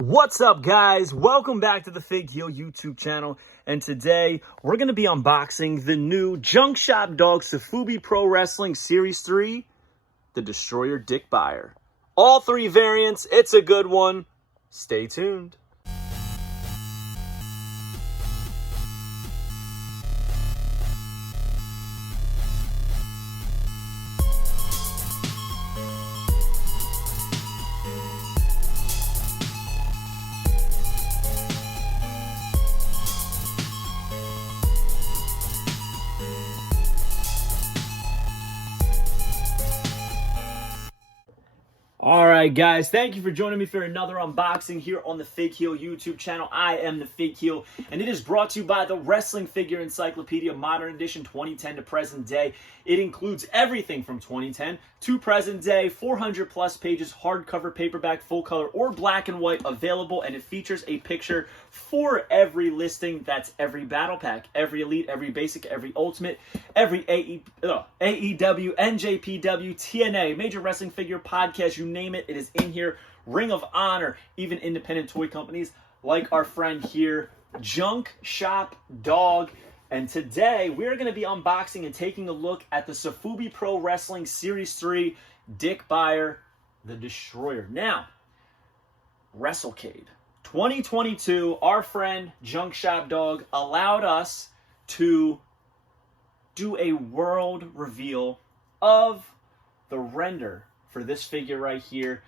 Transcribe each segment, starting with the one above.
What's up, guys? Welcome back to the Fig Heel YouTube channel. And today we're going to be unboxing the new Junk Shop Dog Sofubi Pro Wrestling Series 3, the Destroyer Dick Beyer. All three variants. It's a good one. Stay tuned. Alright guys, thank you for joining me for another unboxing here on the Fig Heel YouTube channel. I am the Fig Heel, and it is brought to you by the Wrestling Figure Encyclopedia Modern Edition 2010 to present day. It includes everything from 2010 to present day, 400 plus pages, hardcover, paperback, full color, or black and white available, and it features a picture for every listing. That's every battle pack, every elite, every basic, every ultimate, every AEW, NJPW, TNA, Major Wrestling Figure Podcast, you name it, it is in here. Ring of Honor, even independent toy companies like our friend here, Junk Shop Dog. And today we're going to be unboxing and taking a look at the Sofubi Pro Wrestling Series 3 Dick Beyer, the Destroyer. Now, WrestleCade 2022, our friend Junk Shop Dog allowed us to do a world reveal of the render for this figure right here.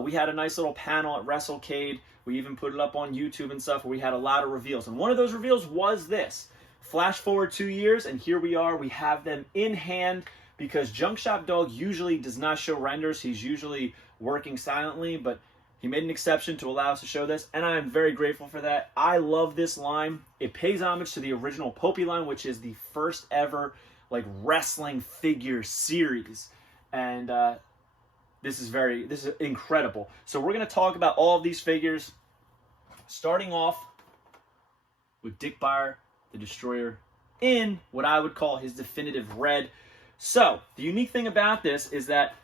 We had a nice little panel at WrestleCade. We even put it up on YouTube and stuff where we had a lot of reveals. And one of those reveals was this. Flash forward 2 years, and here we are. We have them in hand because Junk Shop Dog usually does not show renders. He's usually working silently, but he made an exception to allow us to show this, and I am very grateful for that. I love this line. It pays homage to the original Popey line, which is the first ever wrestling figure series. And this is incredible. So we're going to talk about all of these figures, starting off with Dick Beyer, the Destroyer, in what I would call his definitive red. So the unique thing about this is that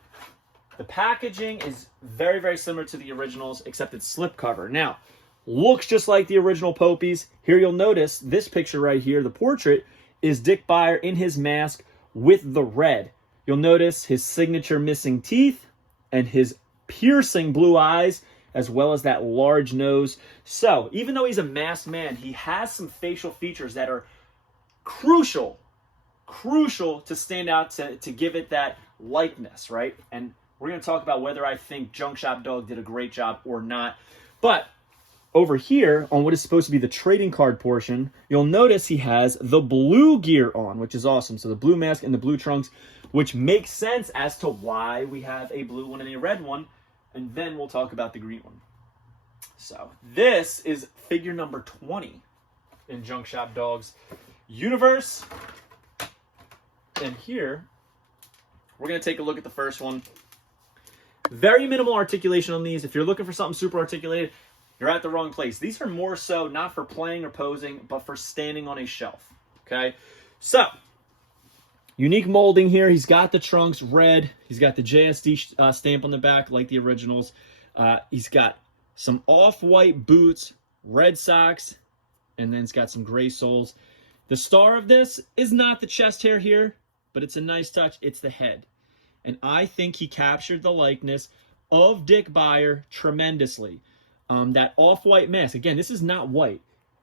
the packaging is very, very similar to the originals, except it's slipcover. Now, looks just like the original Popies. Here you'll notice this picture right here, the portrait, is Dick Beyer in his mask with the red. You'll notice his signature missing teeth and his piercing blue eyes, as well as that large nose. So, even though he's a masked man, he has some facial features that are crucial to stand out, to give it that likeness, right? And we're going to talk about whether I think Junk Shop Dog did a great job or not. But over here, on what is supposed to be the trading card portion, you'll notice he has the blue gear on, which is awesome. So the blue mask and the blue trunks, which makes sense as to why we have a blue one and a red one. And then we'll talk about the green one. So this is figure number 20 in Junk Shop Dog's universe. And here, we're going to take a look at the first one. Very minimal articulation on these. If you're looking for something super articulated, you're at the wrong place. These are more so not for playing or posing, but for standing on a shelf. Okay? So, unique molding here. He's got the trunks red. He's got the JSD stamp on the back like the originals. He's got some off-white boots, red socks, and then it's got some gray soles. The star of this is not the chest hair here, but it's a nice touch. It's the head. And I think he captured the likeness of Dick Beyer tremendously. That off-white mask. Again, this is not white.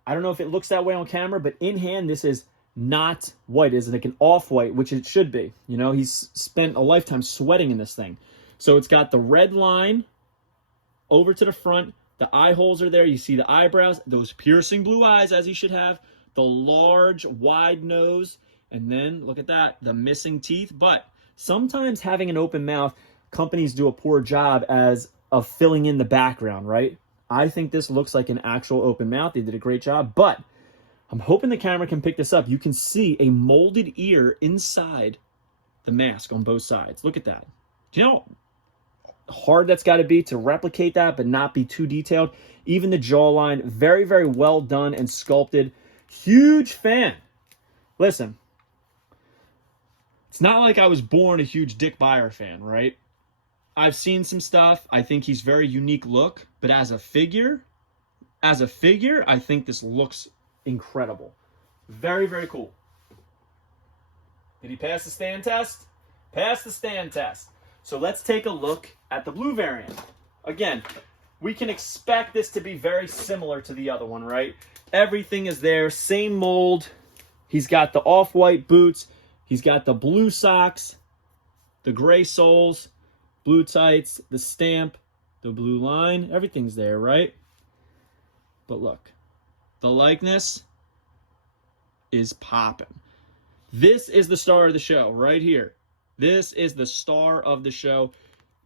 I don't know if it looks that way on camera, but in hand, this is not white. It's like an off-white, which it should be. You know, he's spent a lifetime sweating in this thing. So it's got the red line over to the front. The eye holes are there. You see the eyebrows, those piercing blue eyes, as he should have. The large, wide nose. And then, look at that, the missing teeth. But sometimes having an open mouth, companies do a poor job of filling in the background, right? I think this looks like an actual open mouth. They did a great job. But I'm hoping the camera can pick this up. You can see a molded ear inside the mask on both sides. Look at that. Do you know how hard that's got to be to replicate that but not be too detailed? Even the jawline, very, very well done and sculpted. Huge fan. Listen, it's not like I was born a huge Dick Beyer fan, right? I've seen some stuff. I think he's very unique look, but as a figure, I think this looks incredible. Very, very cool. Did he pass the stand test? Pass the stand test. So let's take a look at the blue variant. Again, we can expect this to be very similar to the other one, right? Everything is there, same mold. He's got the off-white boots. He's got the blue socks, the gray soles, blue tights, the stamp, the blue line. Everything's there, right? But look, the likeness is popping. This is the star of the show right here. This is the star of the show.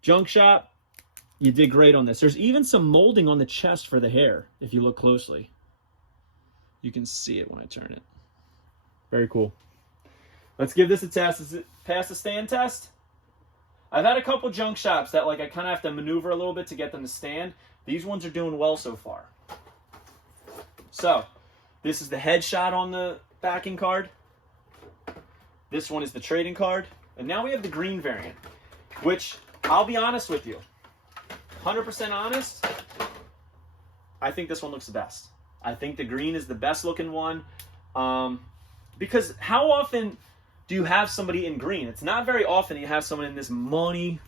Junk Shop, you did great on this. There's even some molding on the chest for the hair, if you look closely. You can see it when I turn it. Very cool. Let's give this a test. Does it pass the stand test? I've had a couple junk shops that like I kind of have to maneuver a little bit to get them to stand. These ones are doing well so far. So, this is the headshot on the backing card. This one is the trading card. And now we have the green variant, which I'll be honest with you. 100% honest, I think this one looks the best. I think the green is the best looking one. Because how often do you have somebody in green? It's not very often you have someone in this money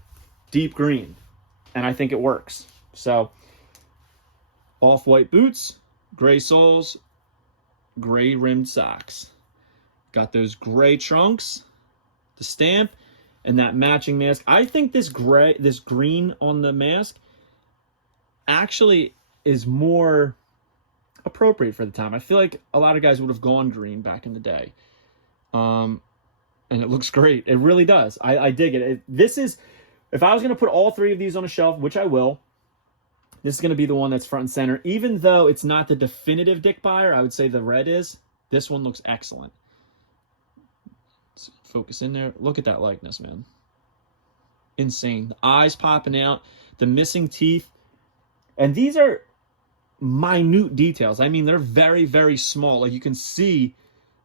deep green. And I think it works. So, off-white boots, gray soles, gray rimmed socks. Got those gray trunks, the stamp, and that matching mask. I think this green on the mask actually is more appropriate for the time. I feel like a lot of guys would have gone green back in the day. And it looks great. It really does. I dig it. This is, if I was going to put all three of these on a shelf, which I will, this is going to be the one that's front and center. Even though it's not the definitive Dick Beyer, I would say the red is. This one looks excellent. Let's focus in there. Look at that likeness, man. Insane. The eyes popping out, the missing teeth. And these are minute details. I mean, they're very, very small. Like you can see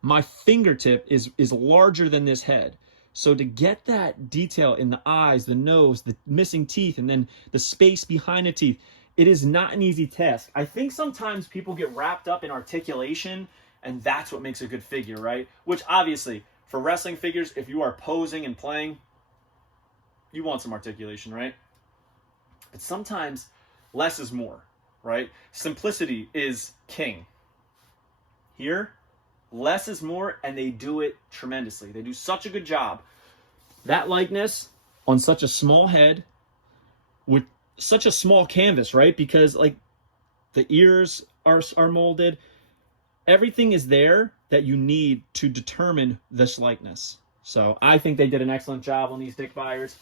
my fingertip is larger than this head. So to get that detail in the eyes, the nose, the missing teeth, and then the space behind the teeth, it is not an easy task. I think sometimes people get wrapped up in articulation, and that's what makes a good figure, right? Which obviously, for wrestling figures, if you are posing and playing, you want some articulation, right? But sometimes less is more, right? Simplicity is king. Here, less is more, and they do it tremendously. They do such a good job. That likeness on such a small head with such a small canvas, right? Because like the ears are molded. Everything is there that you need to determine this likeness. So I think they did an excellent job on these Dick Beyers.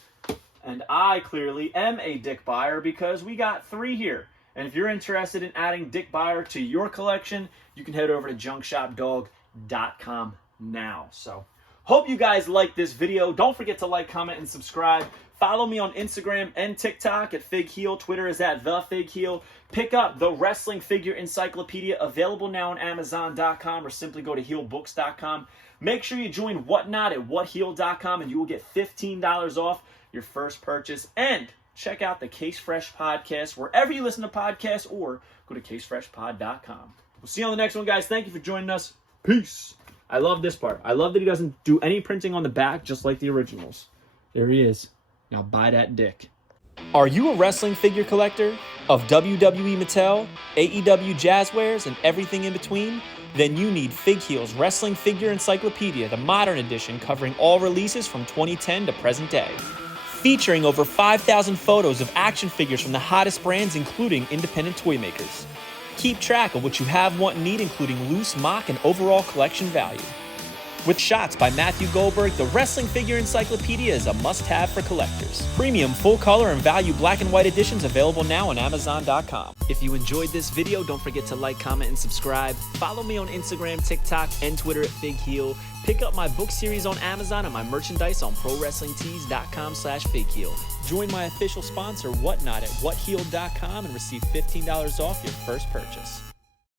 And I clearly am a Dick Beyer because we got 3 here. And if you're interested in adding Dick Beyer to your collection, you can head over to junkshopdog.com now. So hope you guys liked this video. Don't forget to like, comment, and subscribe. Follow me on Instagram and TikTok at Fig Heel. Twitter is at The Fig Heel. Pick up the Wrestling Figure Encyclopedia, available now on Amazon.com, or simply go to heelbooks.com. Make sure you join Whatnot at whatheel.com, and you will get $15 off your first purchase. And check out the Case Fresh podcast wherever you listen to podcasts, or go to casefreshpod.com. We'll see you on the next one, guys. Thank you for joining us. Peace. I love this part. I love that he doesn't do any printing on the back, just like the originals. There he is. Now buy that dick. Are you a wrestling figure collector of WWE Mattel, AEW Jazzwares, and everything in between? Then you need Fig Heel's Wrestling Figure Encyclopedia, the modern edition covering all releases from 2010 to present day. Featuring over 5,000 photos of action figures from the hottest brands, including independent toy makers. Keep track of what you have, want, and need, including loose, mock, and overall collection value. With shots by Matthew Goldberg, the Wrestling Figure Encyclopedia is a must-have for collectors. Premium full-color and value black and white editions available now on Amazon.com. If you enjoyed this video, don't forget to like, comment, and subscribe. Follow me on Instagram, TikTok, and Twitter at Fig Heel. Pick up my book series on Amazon and my merchandise on ProWrestlingTees.com/FigHeel. Join my official sponsor, Whatnot, at whatheel.com and receive $15 off your first purchase.